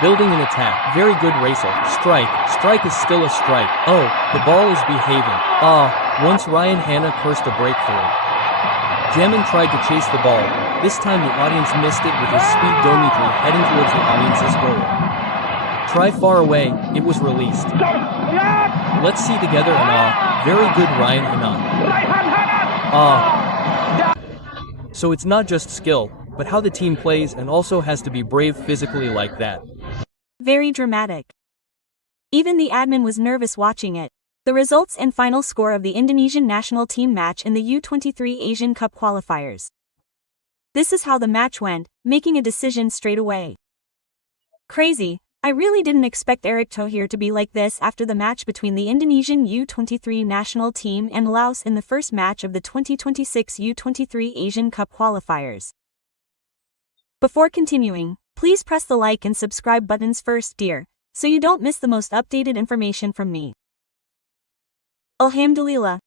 Building an attack. Very good racer. Strike. Strike is still a strike. Oh, the ball is behaving. Once Ryan Hanna cursed a breakthrough. Jamin tried to chase the ball. This time the audience missed it with his speed Dimitri heading towards the audience's goal. Try far away, it was released. Let's see together and very good Ryan Hanna. So it's not just skill, but how the team plays and also has to be brave physically like that. Very dramatic. Even the admin was nervous watching it. The results and final score of the Indonesian national team match in the U23 Asian Cup qualifiers. This is how the match went, making a decision straight away. Crazy. I really didn't expect Erick Thohir to be like this after the match between the Indonesian U23 national team and Laos in the first match of the 2026 U23 Asian Cup qualifiers. Before continuing, please press the like and subscribe buttons first, dear, so you don't miss the most updated information from me. Alhamdulillah.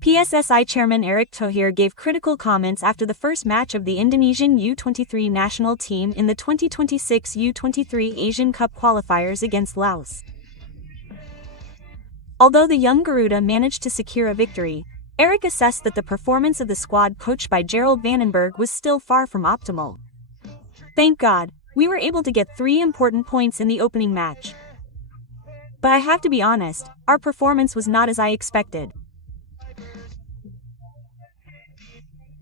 PSSI Chairman Erick Thohir gave critical comments after the first match of the Indonesian U23 national team in the 2026 U23 Asian Cup qualifiers against Laos. Although the young Garuda managed to secure a victory, Erick assessed that the performance of the squad coached by Gerald Vandenberg was still far from optimal. Thank God, we were able to get 3 important points in the opening match. But I have to be honest, our performance was not as I expected.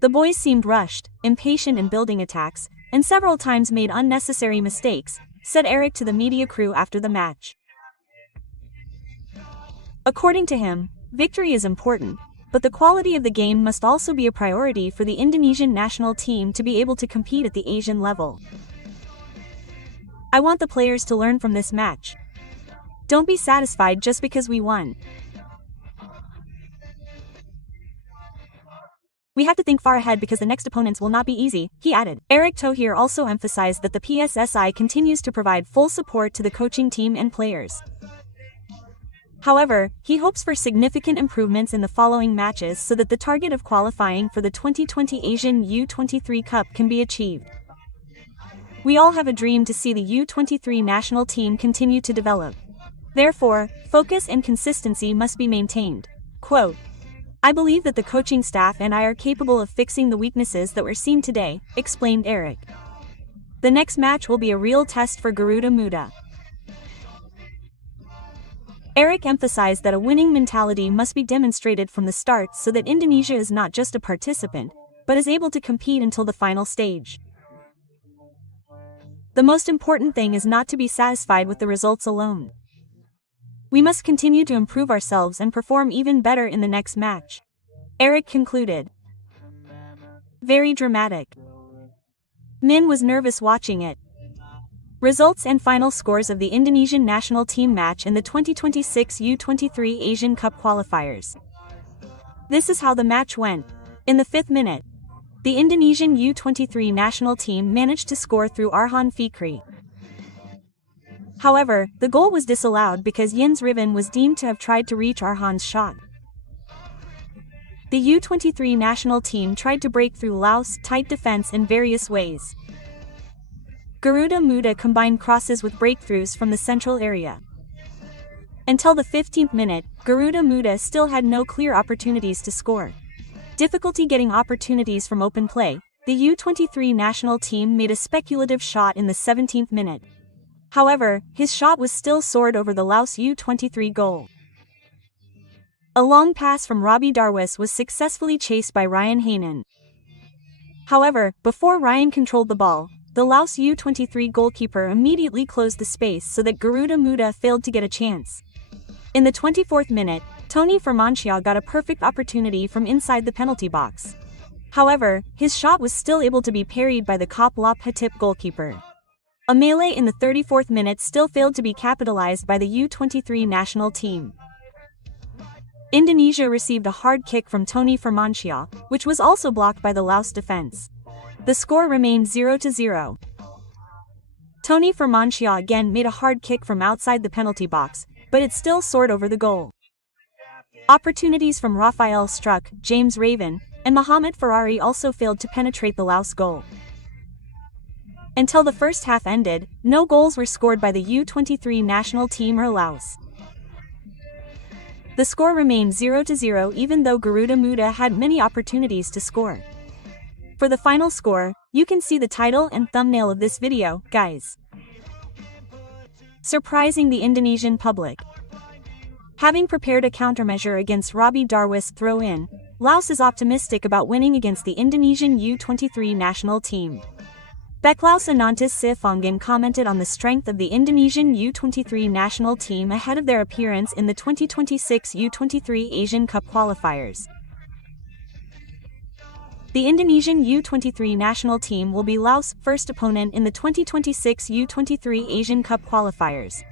The boys seemed rushed, impatient in building attacks, and several times made unnecessary mistakes, said Erick to the media crew after the match. According to him, victory is important, but the quality of the game must also be a priority for the Indonesian national team to be able to compete at the Asian level. I want the players to learn from this match. Don't be satisfied just because we won. We have to think far ahead because the next opponents will not be easy, he added. Erick Thohir also emphasized that the PSSI continues to provide full support to the coaching team and players. However, he hopes for significant improvements in the following matches so that the target of qualifying for the 2020 Asian U23 Cup can be achieved. We all have a dream to see the U23 national team continue to develop. Therefore, focus and consistency must be maintained. Quote, I believe that the coaching staff and I are capable of fixing the weaknesses that were seen today, explained Erick. The next match will be a real test for Garuda Muda. Erick emphasized that a winning mentality must be demonstrated from the start so that Indonesia is not just a participant, but is able to compete until the final stage. The most important thing is not to be satisfied with the results alone. We must continue to improve ourselves and perform even better in the next match. Erick concluded. Very dramatic. Min was nervous watching it. Results and final scores of the Indonesian national team match in the 2026 U23 Asian Cup qualifiers. This is how the match went. In the 5th minute, the Indonesian U23 national team managed to score through Arhan Fikri. However, the goal was disallowed because Jens Riven was deemed to have tried to reach Arhan's shot. The U23 national team tried to break through Laos' tight defense in various ways. Garuda Muda combined crosses with breakthroughs from the central area. Until the 15th minute, Garuda Muda still had no clear opportunities to score. Difficulty getting opportunities from open play, the U23 national team made a speculative shot in the 17th minute. However, his shot was still soared over the Laos U23 goal. A long pass from Robbie Darwis was successfully chased by Ryan Hanna. However, before Ryan controlled the ball, the Laos U23 goalkeeper immediately closed the space so that Garuda Muda failed to get a chance. In the 24th minute, Thohir Firmansyah got a perfect opportunity from inside the penalty box. However, his shot was still able to be parried by the Kop Lop Hatip goalkeeper. A melee in the 34th minute still failed to be capitalized by the U23 national team. Indonesia received a hard kick from Thohir Firmansyah, which was also blocked by the Laos defense. The score remained 0-0. Thohir Firmansyah again made a hard kick from outside the penalty box, but it still soared over the goal. Opportunities from Rafael Struck, James Raven, and Mohamed Ferrari also failed to penetrate the Laos goal. Until the first half ended, no goals were scored by the U23 national team or Laos. The score remained 0-0 even though Garuda Muda had many opportunities to score. For the final score, you can see the title and thumbnail of this video, guys. Surprising the Indonesian public. Having prepared a countermeasure against Robbie Darwis' throw-in, Laos is optimistic about winning against the Indonesian U23 national team. Laos Anantis Sifongan commented on the strength of the Indonesian U23 national team ahead of their appearance in the 2026 U23 Asian Cup qualifiers. The Indonesian U23 national team will be Laos' first opponent in the 2026 U23 Asian Cup qualifiers.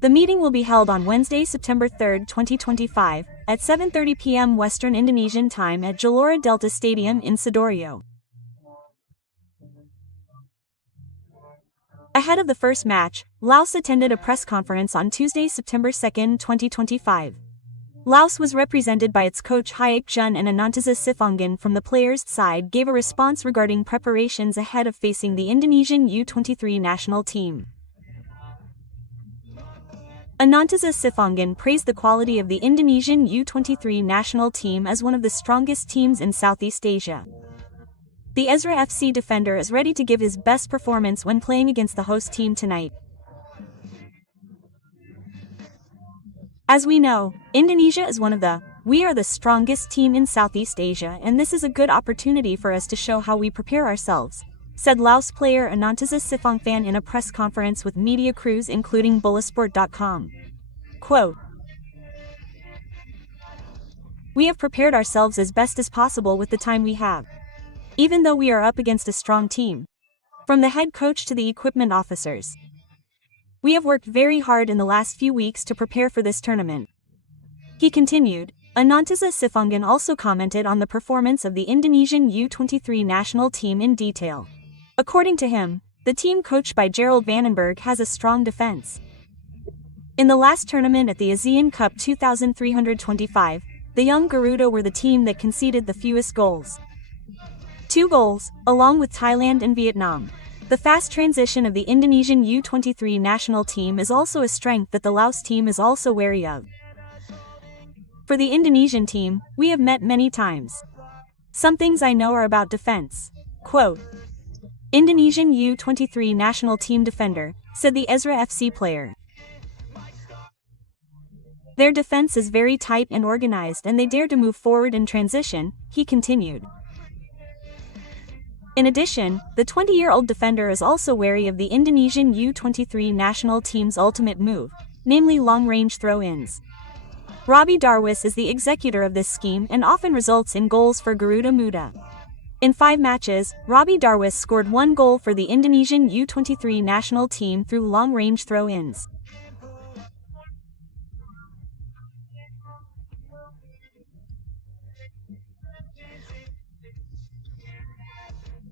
The meeting will be held on Wednesday, September 3, 2025, at 7:30 p.m. Western Indonesian Time at Gelora Delta Stadium in Sidoarjo. Ahead of the first match, Laos attended a press conference on Tuesday, September 2, 2025. Laos was represented by its coach Hyek Jun, and Anantiza Sifongan from the players' side gave a response regarding preparations ahead of facing the Indonesian U23 national team. Anantiza Sifongan praised the quality of the Indonesian U23 national team as one of the strongest teams in Southeast Asia. The Ezra FC defender is ready to give his best performance when playing against the host team tonight. As we know, Indonesia is we are the strongest team in Southeast Asia, and this is a good opportunity for us to show how we prepare ourselves, said Laos player Anantiza Sifongan in a press conference with media crews including Bolasport.com. Quote, "We have prepared ourselves as best as possible with the time we have. Even though we are up against a strong team. From the head coach to the equipment officers. We have worked very hard in the last few weeks to prepare for this tournament." He continued. Anantiza Sifongan also commented on the performance of the Indonesian U23 national team in detail. According to him, the team coached by Gerald Vandenberg has a strong defense. In the last tournament at the ASEAN Cup 2325, the young Garuda were the team that conceded the fewest goals. 2 goals, along with Thailand and Vietnam. The fast transition of the Indonesian U23 national team is also a strength that the Laos team is also wary of. For the Indonesian team, we have met many times. Some things I know are about defense. Quote, Indonesian U23 national team defender, said the Ezra FC player. Their defense is very tight and organized, and they dare to move forward in transition, he continued. In addition, the 20-year-old defender is also wary of the Indonesian U23 national team's ultimate move, namely long-range throw-ins. Robbie Darwis is the executor of this scheme and often results in goals for Garuda Muda. In 5 matches, Robbie Darwis scored 1 goal for the Indonesian U23 national team through long-range throw-ins.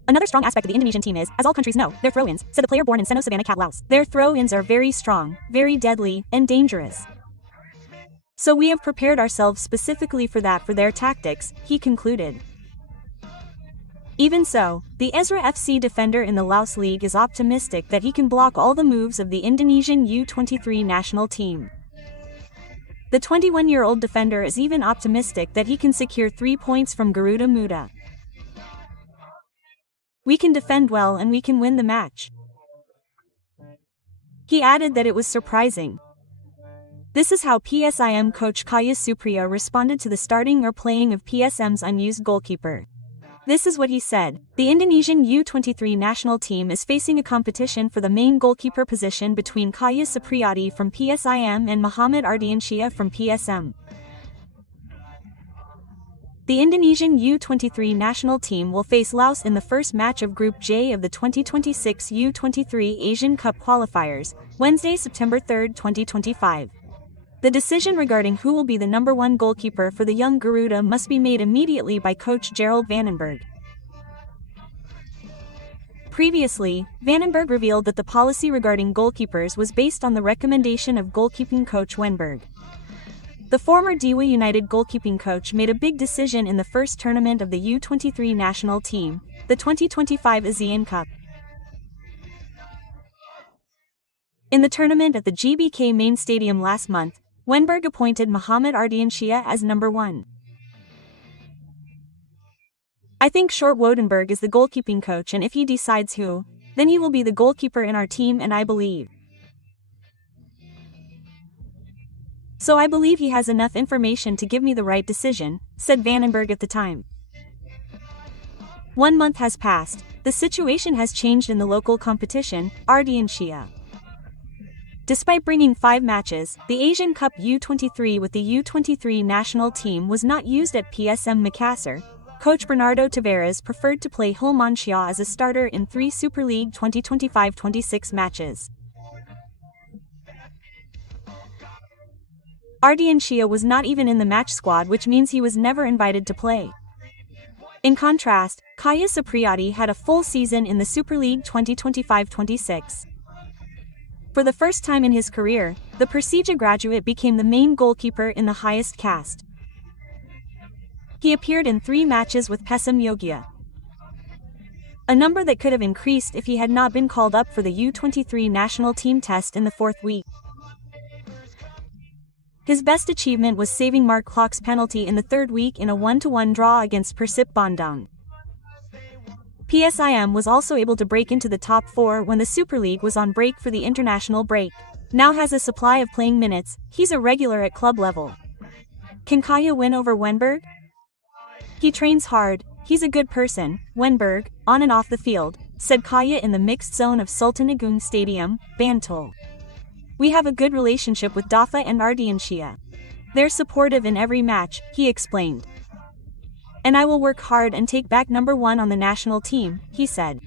Another strong aspect of the Indonesian team is, as all countries know, their throw-ins, said the player born in Seno Savannah Cat, Laos. Their throw-ins are very strong, very deadly, and dangerous. So we have prepared ourselves specifically for that for their tactics, he concluded. Even so, the Ezra FC defender in the Laos League is optimistic that he can block all the moves of the Indonesian U23 national team. The 21-year-old defender is even optimistic that he can secure 3 points from Garuda Muda. We can defend well and we can win the match. He added that it was surprising. This is how PSIM coach Kaya Supriya responded to the starting or playing of PSM's unused goalkeeper. This is what he said. The Indonesian U23 national team is facing a competition for the main goalkeeper position between Kaya Supriyadi from PSIM and Muhammad Ardiansyah from PSM. The Indonesian U23 national team will face Laos in the first match of Group J of the 2026 U23 Asian Cup qualifiers, Wednesday, September 3, 2025. The decision regarding who will be the number 1 goalkeeper for the young Garuda must be made immediately by coach Gerald Vandenberg. Previously, Vandenberg revealed that the policy regarding goalkeepers was based on the recommendation of goalkeeping coach Wenberg. The former Dewa United goalkeeping coach made a big decision in the first tournament of the U23 national team, the 2025 ASEAN Cup. In the tournament at the GBK main stadium last month, Wenberg appointed Mohamed Ardianshia as number 1. I think Short Wodenberg is the goalkeeping coach, and if he decides who, then he will be the goalkeeper in our team, and I believe. So I believe he has enough information to give me the right decision, said Vandenberg at the time. 1 month has passed, the situation has changed in the local competition, Ardianshia. Despite bringing 5 matches, the Asian Cup U23 with the U23 national team was not used at PSM Makassar. Coach Bernardo Tavares preferred to play Hilmansyah as a starter in 3 Super League 2025-26 matches. Ardianshia was not even in the match squad, which means he was never invited to play. In contrast, Kaya Cipriati had a full season in the Super League 2025-26. For the first time in his career, the Persija graduate became the main goalkeeper in the highest caste. He appeared in 3 matches with PSM Yogyakarta, a number that could have increased if he had not been called up for the U23 national team test in the 4th week. His best achievement was saving Mark Klok's penalty in the 3rd week in a 1-1 draw against Persib Bandung. PSIM was also able to break into the top 4 when the Super League was on break for the international break. Now has a supply of playing minutes, he's a regular at club level. Can Kaya win over Wenberg? He trains hard, he's a good person, Wenberg, on and off the field, said Kaya in the mixed zone of Sultan Agung Stadium, Bantul. We have a good relationship with Dafa and Ardianshia. They're supportive in every match, he explained. And I will work hard and take back number 1 on the national team, he said.